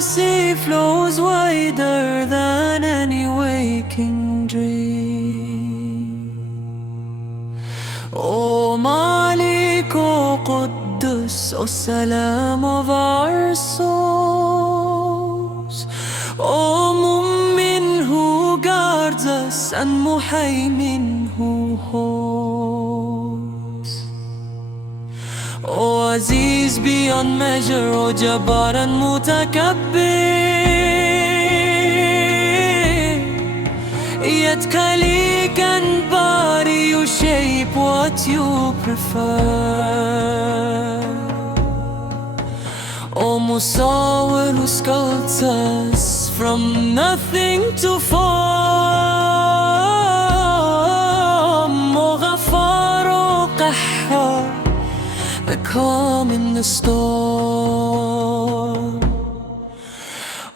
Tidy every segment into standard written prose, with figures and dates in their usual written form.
mercy flows wider than any waking dream. O Malik, O Quddus, O Salam of our souls, O Mu'min who guards us and Muhaymin who holds. O Aziz beyond measure, O Jabbar and Mutakabbir, yet Khalik and Bari, you shape what you prefer. O Musawwir who sculpts us from nothing to form. O Ghaffar, O Qahhar, the calm in the storm.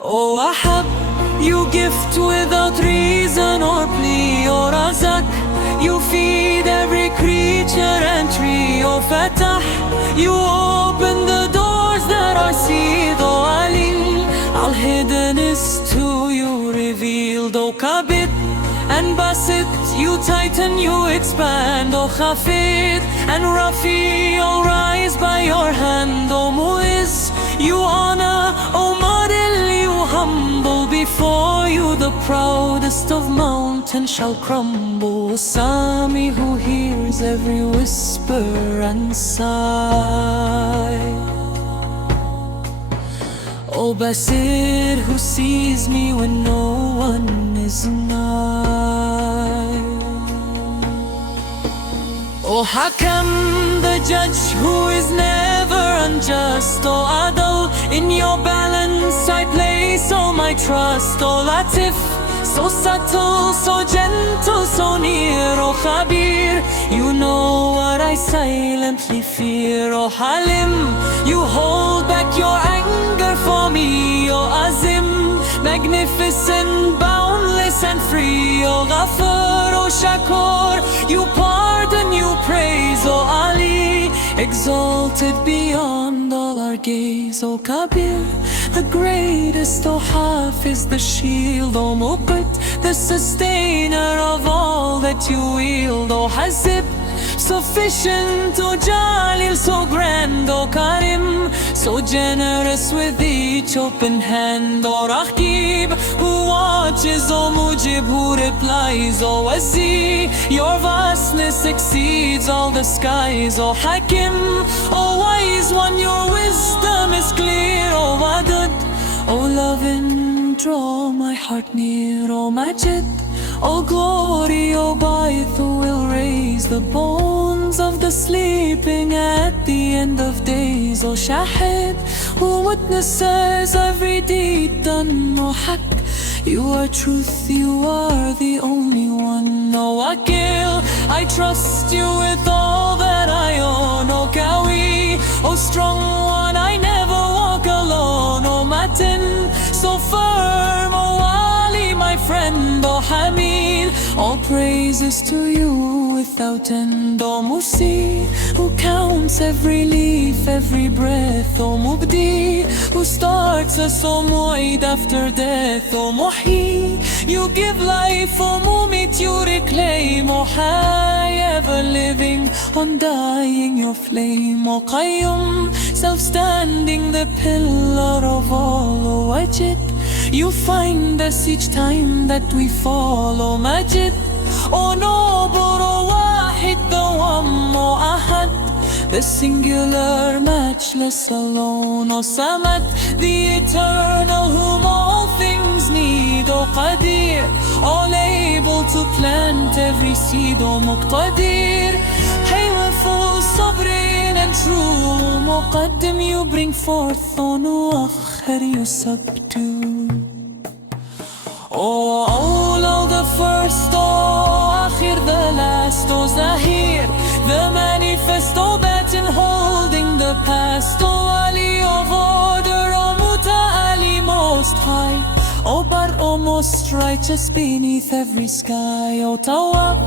O Ahab, you gift without reason or plea. O Razak, you feed every creature and tree. O Fatah, you open the doors that are sealed. O Alim, all hidden is to you revealed. O Kabir and Basit, you tighten, you expand. O Khafid and Rafi, all rise by your hand. O Muiz, you honor. O Madil, you humble. Before you the proudest of mountains shall crumble. O Sami, who hears every whisper and sigh. O Basir, who sees me when no one is nigh. O Hakam, the judge who is never unjust. O Adal, in your balance I place all my trust. O Latif, so subtle, so gentle, so near. O Khabir, you know what I silently fear. O Halim, you hold back your anger for me. O Azim, magnificent, boundless and free. O Ghafar, O Shakur, you pardon, you praise. O Ali, exalted beyond all our gaze. O Kabir, the greatest. O Hafiz, the shield. O Muqit, the sustainer of all that you wield. O Hazib, sufficient. O Jalil, so grand. O Karim, so generous with each open hand. O Raqib, who watches. O Mujib, who replies. O Wasi, your vastness exceeds all the skies. O Hakim, O wise one, your wisdom is clear. O Wadud, O loving, draw my heart near. O Majid, O glory, O Baith, who will raise the bones of the sleeping at the end of days. O Shahid, who witnesses every deed done. O Haq, you are truth, you are the only one. O Wakil, I trust you with all that I own. O Kawi, O strong one, I never walk alone. O Matin, so firm. O Wali, my friend. O Hamid, all praises to you without end. O Musi, who counts every leaf, every breath. O Mubdi, who starts us. O Mu'id, after death. O Muhi, you give life. O Mumit, you reclaim. O Hayy, ever living, undying your flame. O Qayyum, self-standing, the pillar of all. O Wajid, you find us each time that we fall. O Majid, O noble. O Wahid, the one. O Ahad, the singular, matchless, alone. O Samad, the eternal, whom all things need. O Qadir, all able to plant every seed. O Muqtadir, Haywful, sovereign and true. Muqaddim, you bring forth. O Muakhir, you subdue. O Awla, the first. O Akhir, the last. O Zahir, the manifest. O Batin, holding the past. O Ali of order. O Muta'ali, most high. O Bar, O most righteous, beneath every sky. O Tawwab,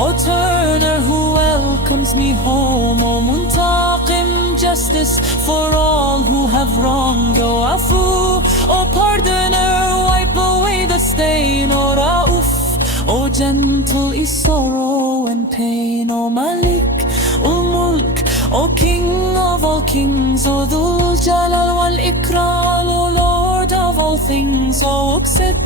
O turner who welcomes me home, O muntaqim, justice for all who have wronged, O afu, O pardoner, wipe away the stain, O rauf, O gentle is sorrow and pain, O Malik, Al-Mulk, O King of all kings, O Dhul Jalal wal Ikram, O Lord of all things, O Uqsit,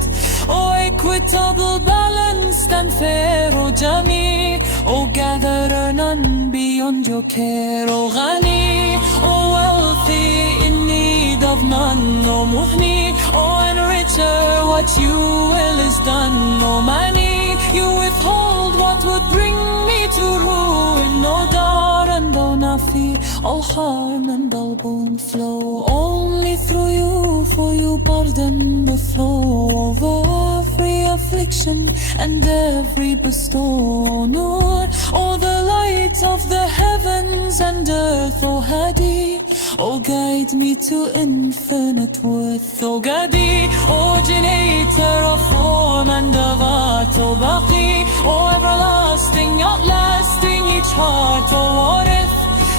O equitable, balanced and fair, O Jami, O gatherer, none beyond your care, O Ghani, O wealthy, in need of none, O Muhni, O enricher, what you will is done, O Mani, you withhold what would bring me to ruin, O Dar and O Nafi, all harm and all bone flow only through you, for you pardon the flow of every affliction and every bestow. Nur, O the light of the heavens and earth, O Hadi, O guide me to infinite worth, O Gadi, O generator of form and of art, O Baqi, O everlasting, outlasting each heart, O Warith,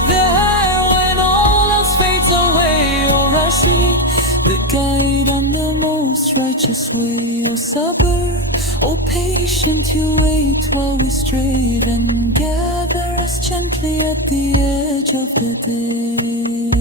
the hair when all else fades away, O Rashid, the guide on the most righteous way, O Sabr, O patient, you wait while we stray, then gather us gently at the edge of the day.